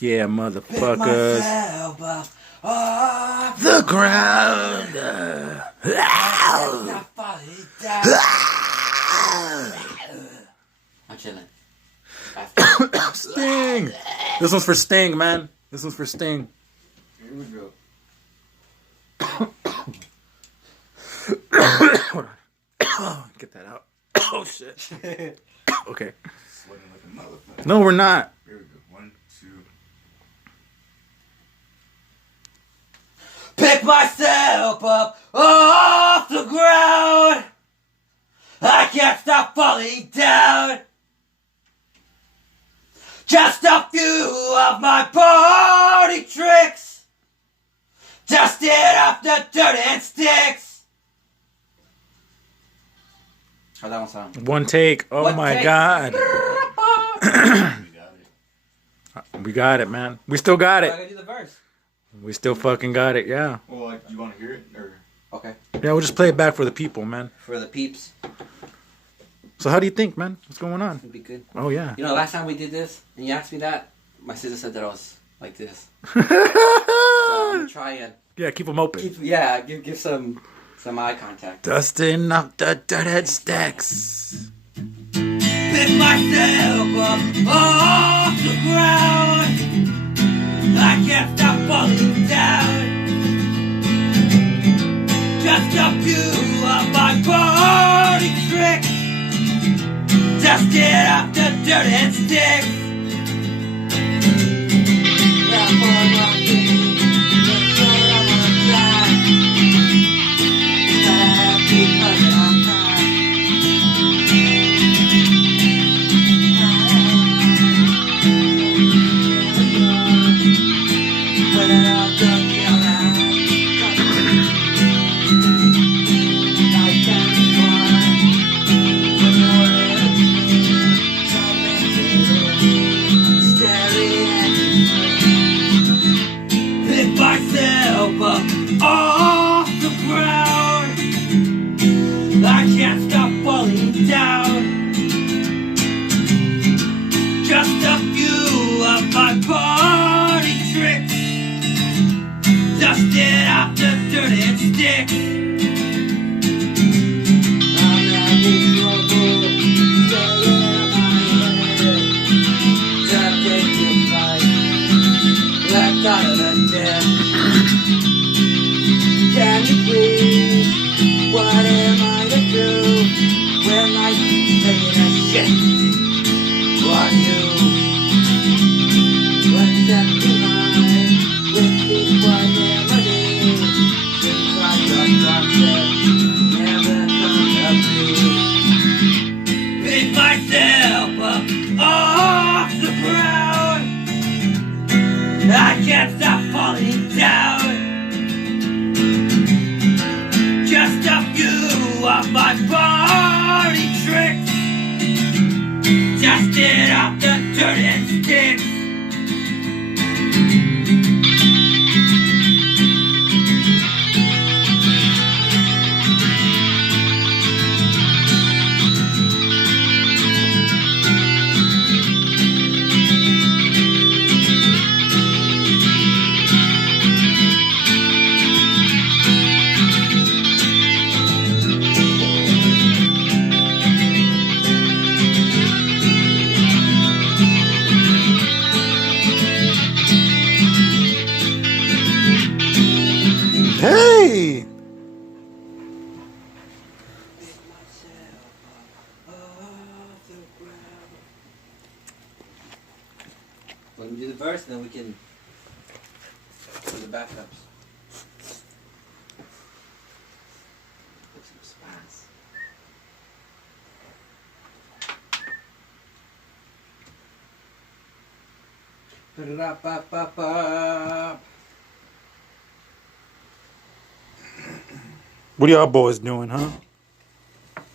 Yeah, Pick motherfuckers. myself up off The ground. not falling down. I'm chilling. Sting. This one's for Sting, man. This one's for Sting. Here we go. Get that out. Oh shit. Okay. Sweating like a motherfucker. No, we're not. Here we go. 1, 2. Pick myself up off the ground. I can't stop falling down. Just a few of my party tricks. Dusted off the dirt and sticks. How'd that one sound? One take. Oh One my take. god. We got it. We got it, man. We still got I it. gotta do the verse. We still fucking got it, yeah. Well, like, you want to hear it? Or okay. Yeah, we'll just play it back for the people, man. For the peeps, So how do you think, man? What's going on? it'd be good. Oh, yeah. You know, last time we did this, and you asked me that, my sister said that I was like this. So I'm gonna try and Yeah, keep them open. give some eye contact. Dusting up the dirthead stacks. Pick myself up off the ground. I can't stop falling down. Just a few of my party tricks. Dusted off the dirt and sticks. Pick myself up off the ground. I can't stop falling down. Just a few of my party tricks. Dusted off the dirt and sticks. I'm having trouble staying on my head. Time to take this life. Left out of the dead. Can you please? What am I to do when I keep taking a shit on you? What's up tonight with these one remedies? Since I got concept, never come to be. Pick myself up off the ground. I can't stop falling down. Just a few of my party tricks. Dusted off the dirt and sticks. Hey! Let me do the verse and then we can do the backups. Put some spots. Ba-da-da-ba-ba-ba. What y'all boys doing, huh?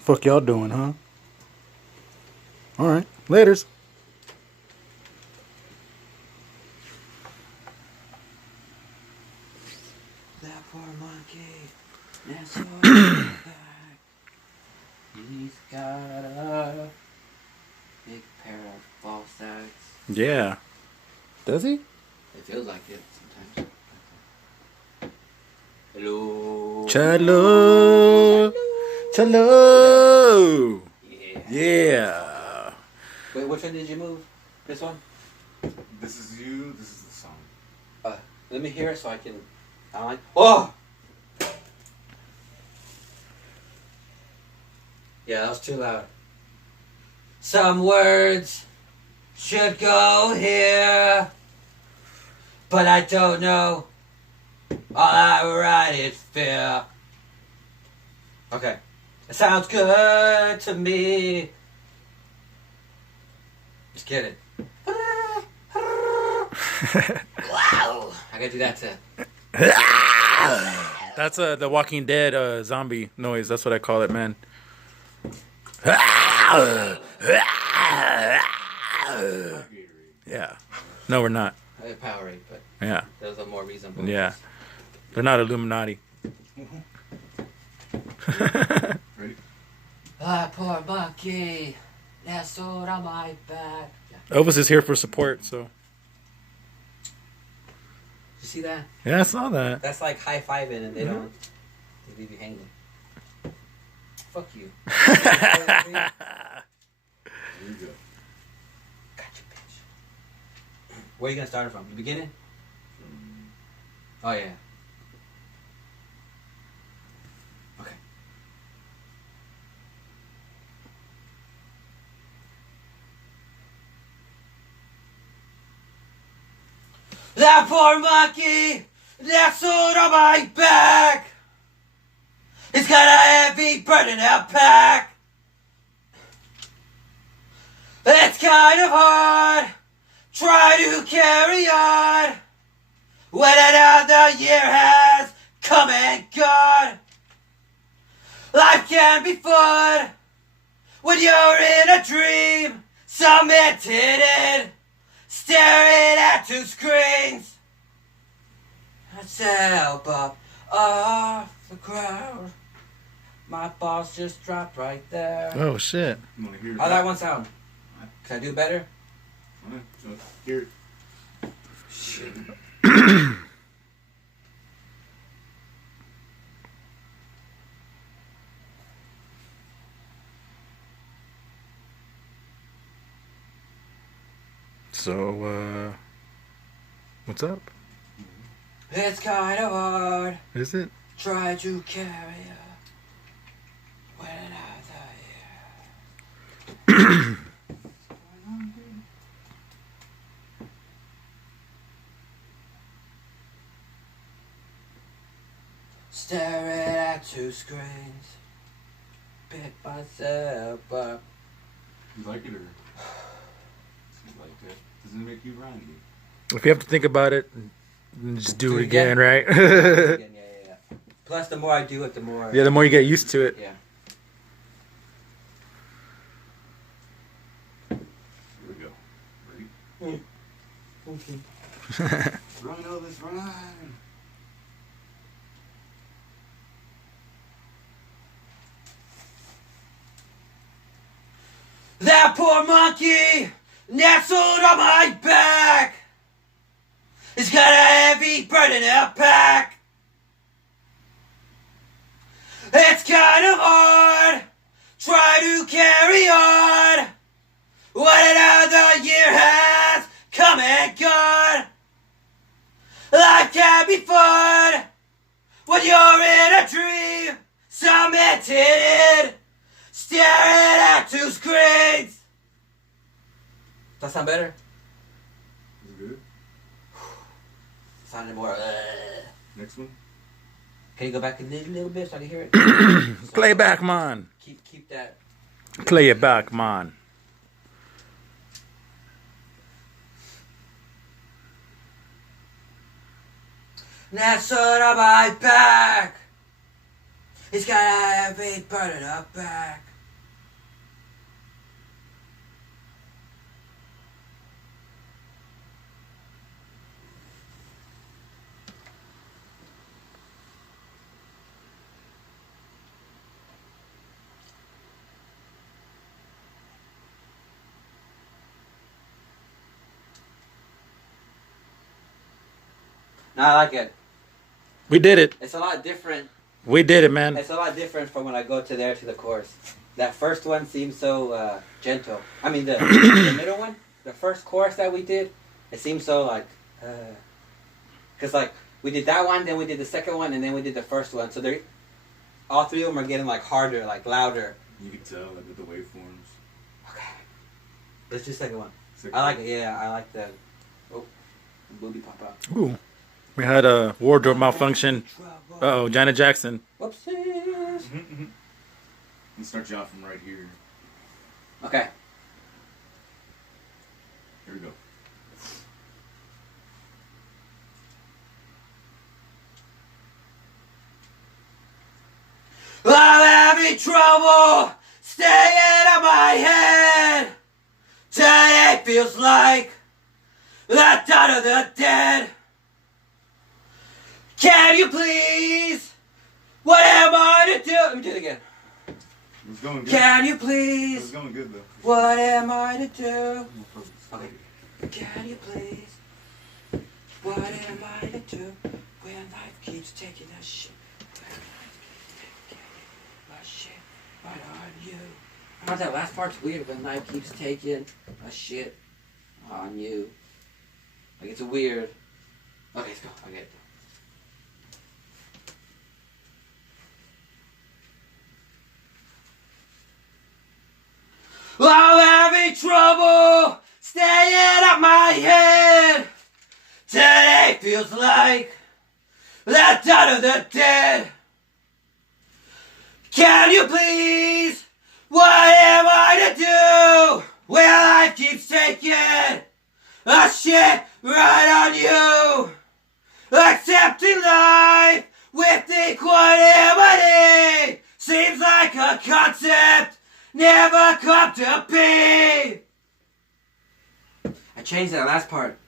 Fuck y'all doing, huh? Alright, laters. That poor monkey, that's all back. He's got a big pair of ball sacks. Yeah. Does he? It feels like it sometimes. Hello. Chalo. Chalo. Yeah. Yeah. Wait, which one did you move? This one? This is you, this is the song. Let me hear it so I can. I like. Oh! Yeah, that was too loud. Some words should go here, but I don't know. All I write is fear. Okay. It sounds good to me. Just get it. Wow! I gotta do that too. That's the Walking Dead zombie noise. That's what I call it, man. Yeah. No, we're not. I had Powerade, but Yeah. those are more reasonable. Yeah. They're not Illuminati. Ready? Ah, poor monkey. That's sword on my back. Yeah. Elvis is here for support, so. You see that? Yeah, I saw that. That's like high fiving, and they don't. They leave you hanging. Fuck you. Here we go. Gotcha, bitch. Where are you gonna start it from? The beginning? Oh yeah. Okay. That poor monkey, that sword on my back. It's got a heavy burden out pack. It's kind of hard. Try to carry on when another year has come and gone. Life can be fun when you're in a dream, cemented in, staring at two screens. Let's help up off the ground. My balls just dropped right there. Oh, shit. You want to hear How'd that one sound? What? Can I do better? Alright, so here it. Shit. So, what's up? It's kind of hard. Is it? Try to carry her when another year. Staring at two screens. Pick myself up. You like it or? You like that? Doesn't it make you rhyme? If you have to think about it, just do it again, right? Again, yeah. Plus, the more I do it, the more. Yeah, the more you get used to it. Yeah. Here we go. Ready? Okay. Run, Elvis, run! That poor monkey nestled on my back. It's got a heavy burden out pack. It's kind of hard. Try to carry on when another year has come and gone. Life can be fun when you're in a dream, cemented in, staring at two screens. Does that sound better? Is it good? Sounded more. Next one? Can you go back a little bit so I can hear it? Play back, man. Keep that. Play it back, man. Nestled on my back. It's got a heavy burden up back. No, I like it. We did it. It's a lot different. We did it, man. It's a lot different from when I go to the course. That first one seems so gentle. I mean, the middle one, the first course that we did, it seemed so like, because like we did that one, then we did the second one, and then we did the first one. So they, all three of them are getting like harder, like louder. You can tell like with the waveforms. Okay, let's do second one. Second I like one. it. Yeah, I like the. Oh, booby pop out. Ooh. We had a wardrobe malfunction. Uh-oh, Janet Jackson. Whoopsies. You start you out from right here. Okay. Here we go. I'm having trouble staying out my head. Today feels like the dawn of the dead. Can you please? What am I to do? Let me do it again. It was going good. Can you It was please? going good though. What am I to do? Okay. Can you please? What am I to do when life keeps taking a shit? When life keeps taking a shit right on you. Oh, that last part's weird. When life keeps taking a shit on you. Like it's weird. Okay, let's go. I get it. I'm having trouble staying up my head. Today feels like the dawn of the dead. Can you please? What am I to do? Well, life keeps taking a shit right on you. Accepting life with equanimity seems like a concept never come to be. I changed that last part.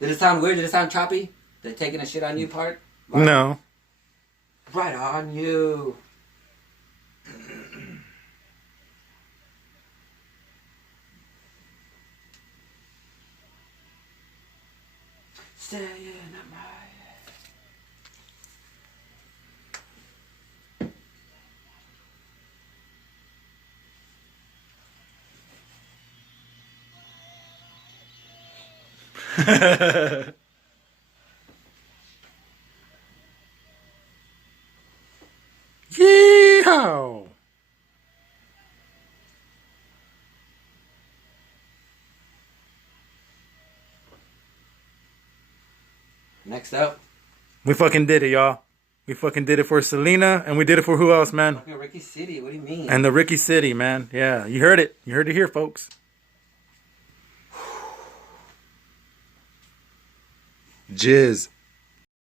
Did it sound weird? Did it sound choppy? The taking a shit on you part? No. Right on you. Staying at my Yeehaw! Next up, We fucking did it, y'all. We fucking did it for Selena, and we did it for who else, man? fucking Ricky City. What do you mean? And the Ricky City, man. Yeah, you heard it. You heard it here, folks. Jizz.